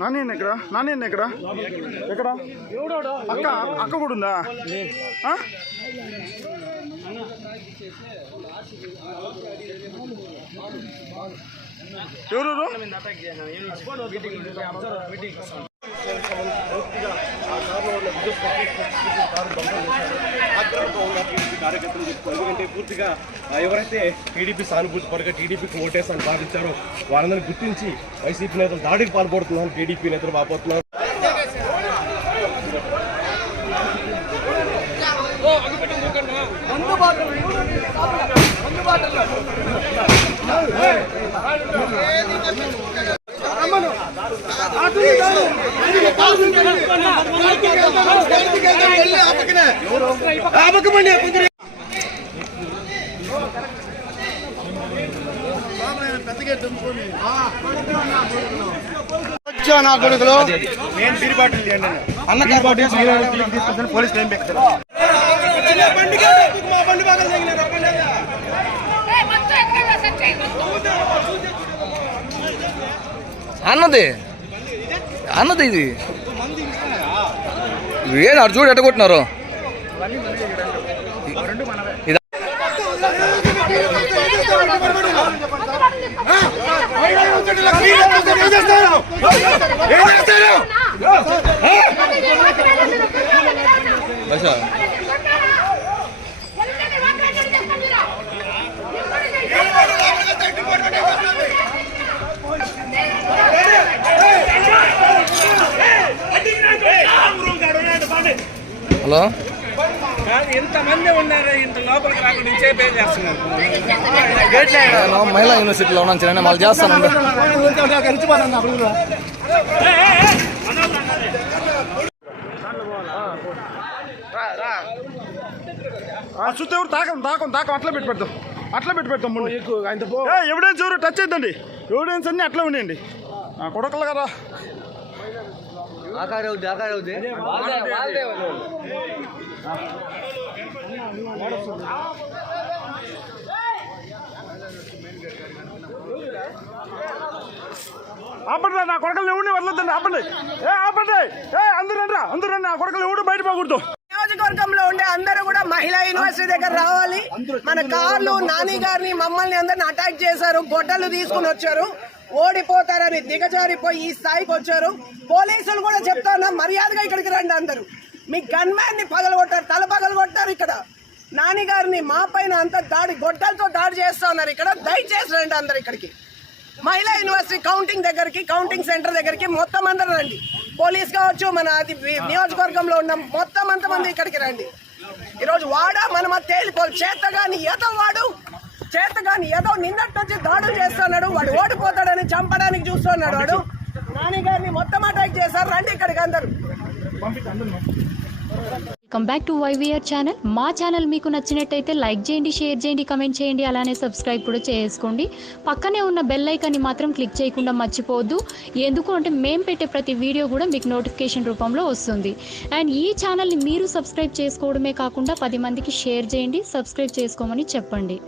నాని ఎక్కడ నాని ఎక్కడ ఎక్కడ? అక్క అక్క కూడా ఉందా? ఆ? కార్యకర్తలు ఎందుకంటే పూర్తిగా ఎవరైతే టీడీపీ సానుభూతి పరంగా టీడీపీకి ఓటేసాన్ని భావించారో వాళ్ళందరినీ గుర్తించి వైసీపీ నేతలు దాడికి పాల్పడుతున్నారు టీడీపీ నేతలు వాపోతున్నారు అన్నది? అన్నది ఇది? ఏం అటు చూడు ఎట్ట కొట్టినారు ఇదా హలో? ఎంతమంది ఉన్నారు ఇంత లోపలికి రాకుండా చేస్తున్నారు. నేను మహిళా యూనివర్సిటీలో ఉన్నాను చిన్న మళ్ళీ చేస్తాను. ఆ చుట్టూ ఎవరు తాకం తాకం తాకం అట్లా పెట్టి పెడతాం. అట్లా పెట్టి పెడతాం ఎవిడెన్స్ ఎవరు టచ్ చేద్దండి ఎవిడెన్స్ అన్ని అట్లా ఉండండి కొడకలు కదా. ఆపండి నా కొడకలు ఎవరిని వదలొద్దండి ఆపండి. ఏ ఆపండి. ఏ అందరూ రండి అందరూ రండి నా కొడకలు ఎవడు బయట పోకూడదు. నియోజకవర్గంలో ఉండే అందరూ కూడా మహిళా యూనివర్సిటీ దగ్గర రావాలి. మన కార్లు నాని గారిని మమ్మల్ని అందరిని అటాక్ చేశారు గొడ్డలు తీసుకుని వచ్చారు. ఓడిపోతారని దిగజారిపోయి ఈ స్థాయికి వచ్చారు. పోలీసులు కూడా చెప్తాను మర్యాదగా ఇక్కడికి రండి అందరూ. మీ గన్మ్యాన్ని పగలగొట్టారు తల పగలగొట్టారు ఇక్కడ. నాన్నగారిని మా పైన అంత దాడి గొడ్డలతో దాడి చేస్తా ఉన్నారు ఇక్కడ. దయచేసి రండి అందరు ఇక్కడికి. మహిళా యూనివర్సిటీ కౌంటింగ్ దగ్గరికి కౌంటింగ్ సెంటర్ దగ్గరికి మొత్తం అందరూ రండి. పోలీస్ కావచ్చు మన అది నియోజకవర్గంలో ఉన్న మొత్తం అంతమంది ఇక్కడికి రండి. ఈరోజు వాడా మన చేత కానీ ఏదో వాడు చేతగాని ఏదో నిన్నట్టు వచ్చి దాడులు చేస్తున్నాడు వాడు ఓడిపోతాడని చంపడానికి చూస్తున్నాడు వాడు. నాన్నగారిని మొత్తం అటాక్ చేశారు. రండి ఇక్కడికి అందరు. Welcome back to YVR channel మా ఛానల్ మీకు నచ్చినట్టయితే లైక్ చేయండి షేర్ చేయండి కమెంట్ చేయండి అలానే సబ్స్క్రైబ్ కూడా చేసుకోండి. పక్కనే ఉన్న బెల్ ఐకాన్ని మాత్రం క్లిక్ చేయకుండా మర్చిపోవద్దు. ఎందుకు అంటే మేము పెట్టే ప్రతి వీడియో కూడా మీకు నోటిఫికేషన్ రూపంలో వస్తుంది. అండ్ ఈ ఛానల్ని మీరు సబ్స్క్రైబ్ చేసుకోవడమే కాకుండా పది మందికి షేర్ చేయండి సబ్స్క్రైబ్ చేసుకోమని చెప్పండి.